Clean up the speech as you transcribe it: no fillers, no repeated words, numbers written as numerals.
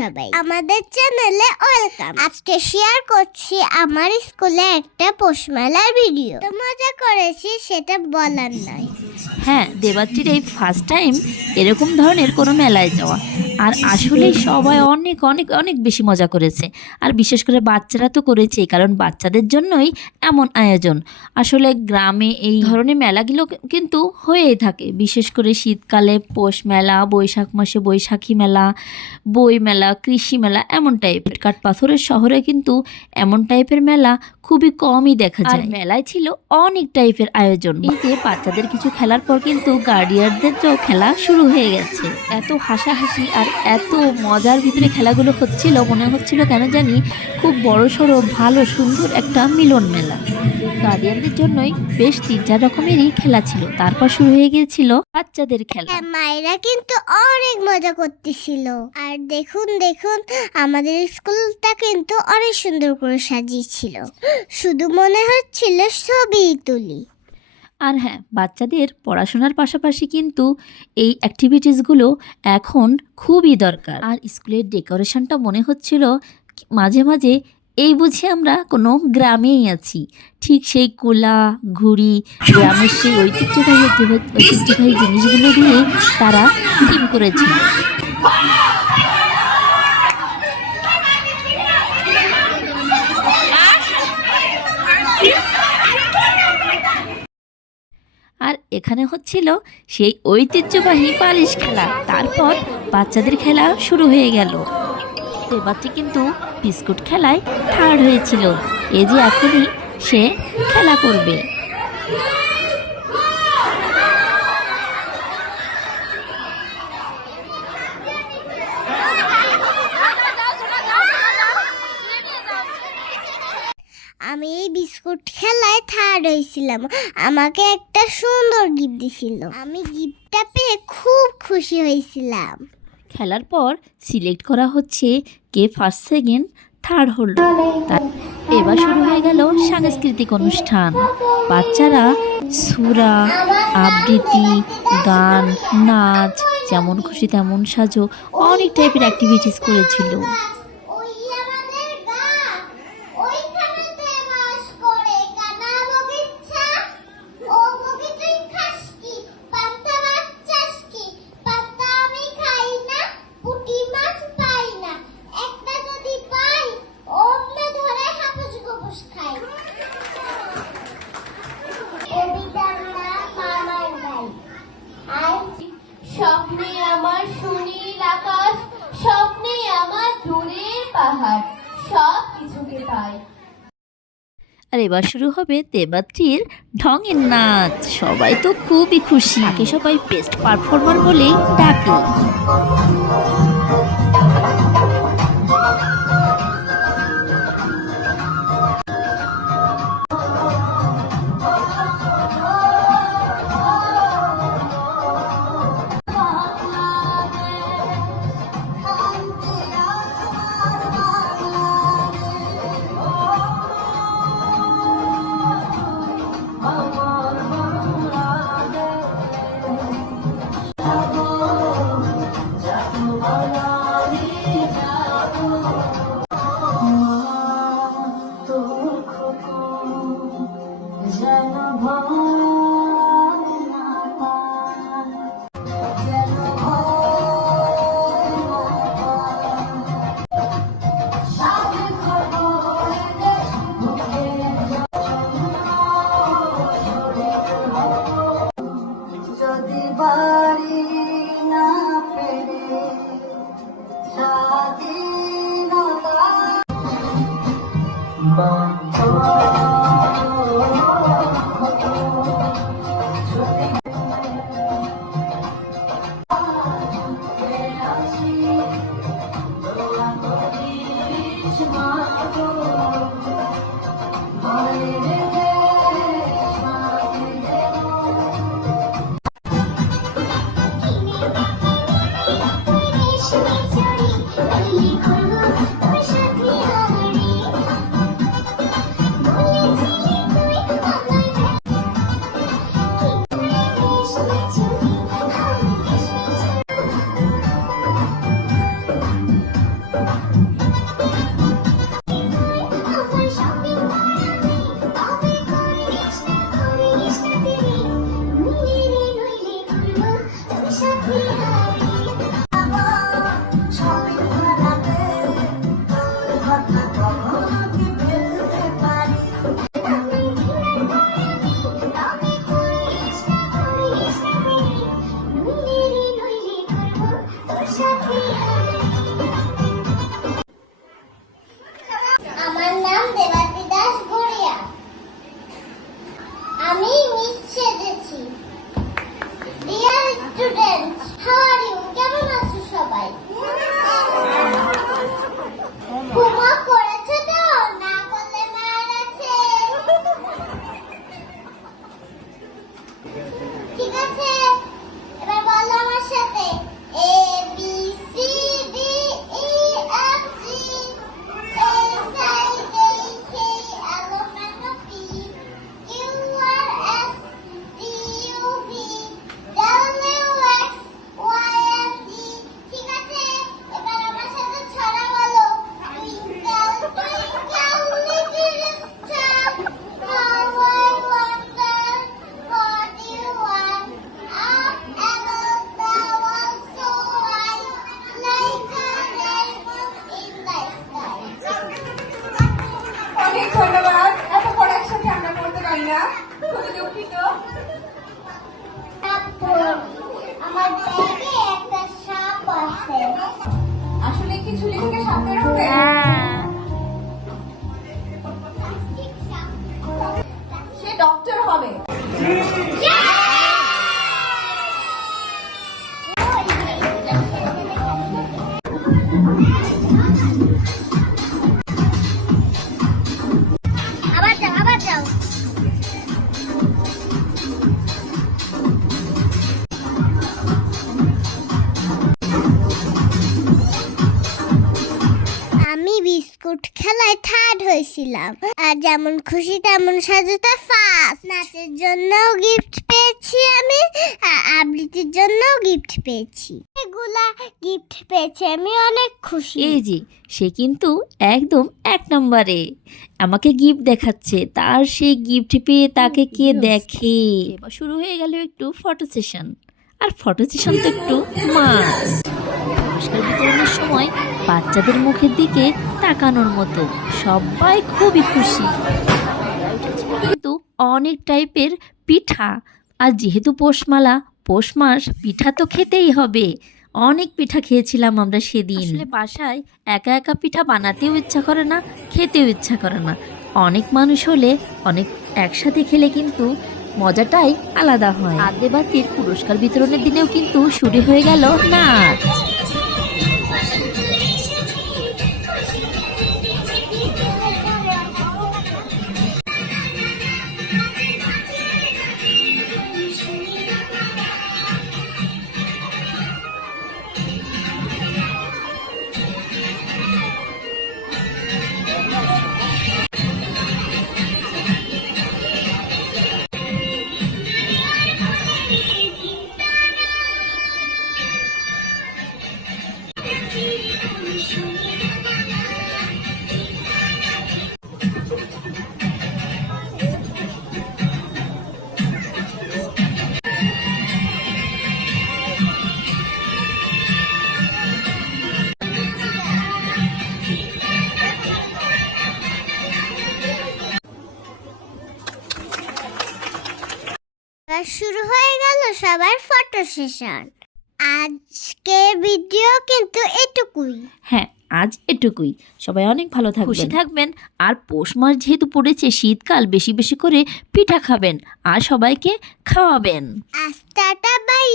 সবাই আমাদের চ্যানেলে ওয়েলকাম। আজকে শেয়ার করছি আমার স্কুলে একটা পৌষ মেলার ভিডিও। তো মজা করেছি সেটা বলার নয়। হ্যাঁ, দেবাত্রীর এই ফার্স্ট টাইম এরকম ধরনের কোনো মেলায় যাওয়া, আর আসলেই সবাই অনেক অনেক অনেক বেশি মজা করেছে। আর বিশেষ করে বাচ্চারা তো করেছেই, কারণ বাচ্চাদের জন্যই এমন আয়োজন। আসলে গ্রামে এই ধরনের মেলাগুলো কিন্তু হয়েই থাকে, বিশেষ করে শীতকালে পৌষ মেলা, বৈশাখ মাসে বৈশাখী মেলা, বই মেলা, কৃষি মেলা, এমন টাইপের। কাঠপাথরের শহরে কিন্তু এমন টাইপের মেলা খুবই কমই দেখা যায়। মেলায় ছিল অনেক টাইপের আয়োজন। এতে বাচ্চাদের কিছু খেলার পর কিন্তু গার্ডিয়ানদেরও খেলা শুরু হয়ে গেছে। এত হাসাহাসি আর এত মজার ভিতরে খেলাগুলো হচ্ছিল, মনে হচ্ছিল কেন জানি খুব বড় সড়ো ভালো সুন্দর একটা মিলন মেলা। গার্ডিয়ানদের জন্যই বেশ 3-4 রকমেরই খেলা ছিল। তারপর শুরু হয়ে গিয়েছিল বাচ্চাদের খেলা। মায়েরা কিন্তু অনেক মজা করতেছিল। আর দেখুন আমাদের স্কুলটা কিন্তু অনেক সুন্দর করে সাজিয়েছিল, শুধু মনে হচ্ছিল ছবি তুলি। আর হ্যাঁ, বাচ্চাদের পড়াশোনার পাশাপাশি কিন্তু এই অ্যাক্টিভিটিসগুলো এখন খুবই দরকার। আর স্কুলের ডেকোরেশনটা মনে হচ্ছিল মাঝে মাঝে এই বুঝি আমরা কোনো গ্রামেই আছি। ঠিক সেই কোলা ঘুড়ি, গ্রামের সেই ঐতিহ্যবাহী জিনিসগুলো দিয়ে তারা থিম করেছিল। আর এখানে হচ্ছিল সেই ঐতিহ্যবাহী পালিশ খেলা। তারপর বাচ্চাদের খেলা শুরু হয়ে গেল। বাচ্চা কিন্তু বিস্কুট খেলায় থার্ড হয়েছিল। এই যে এখনই সে খেলা করবে। আমি এই বিস্কুট খেলায় থার্ড হয়েছিলাম। আমাকে একটা সুন্দর গিফট দিছিল। আমি গিফটটা পেয়ে খুব খুশি হয়েছিলাম। খেলার পর সিলেক্ট করা হচ্ছে কে ফার্স্ট, সেকেন্ড, থার্ড হলো। এবার শুরু হয়ে গেল সাংস্কৃতিক অনুষ্ঠান। বাচ্চারা সুরা, আবৃত্তি, গান, নাচ, যেমন খুশি তেমন সাজো, অনেক টাইপের অ্যাক্টিভিটিস করেছিল। স্বপ্নে আমার সুনীল আকাশ, স্বপ্নে আমার দূরের পাহাড়, সব কিছুকে পাই। আর এবার শুরু হবে দেবাত্রীর ঢঙের নাচ। সবাই তো খুবই খুশি, তাকে সবাই বেস্ট পারফর্মার বলেই ডাকে। আমার নাম দেবাতি দাস গড়িয়া। আমি মিস সেজেছি। Dear students, how are you? কেমন আছো সবাই? হোমওয়ার্ক করেছো তো? না করলে মার আছে। ঠিক আছে, এবার বলো আমার সাথে। A B C D E F G H I J K L M N O P Q R S T U V W X Y and Z। ঠিক আছে, এবার আমার সাথে ছড়া বলো। Twinkle twinkle little star, how I wonder what you are. Up above the world so high, like a rainbow in the sky. অনেক ধন্যবাদ। এত পড়া একসাথে আমরা পড়তে পারি না, খুবই দুঃখিত। আমার ব্যাগে একটা সাপ আছে। আসলে কি ঝুলি থেকে সাপ বের হবে? সে ডক্টর হবে। আবার যাও, আবার যাও। আমি বিস্কুট খেলায় থার্ড হয়েছিলাম, আর যেমন খুশি তেমন সাজুটা ফার্স্ট। নাচের জন্যও গিফট পেয়েছি আমি, আর আবৃত্তির জন্যও গিফট পেয়েছি। এগুলা গিফট পেয়েছি, আমি অনেক খুশি। এই যে সে কিন্তু একদম 1 নম্বরে আমাকে গিফট দেখাচ্ছে, তার সেই গিফট পেয়ে তাকে কে দেখে। এবার শুরু হয়ে গেল একটু ফটো সেশন, আর ফটো সেশন তো একটু মাস্ট। পুরস্কার বিতরণের সময় বাচ্চাদের মুখের দিকে তাকানোর মতো, সবাই খুবই খুশি। কিন্তু অনেক টাইপের পিঠা, আর যেহেতু পৌষ মাস পিঠা তো খেতেই হবে। অনেক পিঠা খেয়েছিলাম আমরা সেদিন। আসলে বাসায় একা একা পিঠা বানাতেও ইচ্ছা করে না, খেতেও ইচ্ছা করে না। অনেক মানুষ হলে অনেক একসাথে খেলে কিন্তু মজাটাই আলাদা হয়। আদ্যবাতির পুরস্কার বিতরণের দিনেও কিন্তু শুরু হয়ে গেল নাচ। এবার শুরু হয়ে গেল সবার ফটো সেশন। আজকের ভিডিও কিন্তু এটুকুই। হ্যাঁ, আজ এটুকুই। সবাই অনেক ভালো থাকবেন, খুশি থাকবেন। আর পৌষ মাস যেহেতু পড়েছে, শীতকাল, বেশি বেশি করে পিঠা খাবেন আর সবাইকে খাওয়াবেন। Tata, by.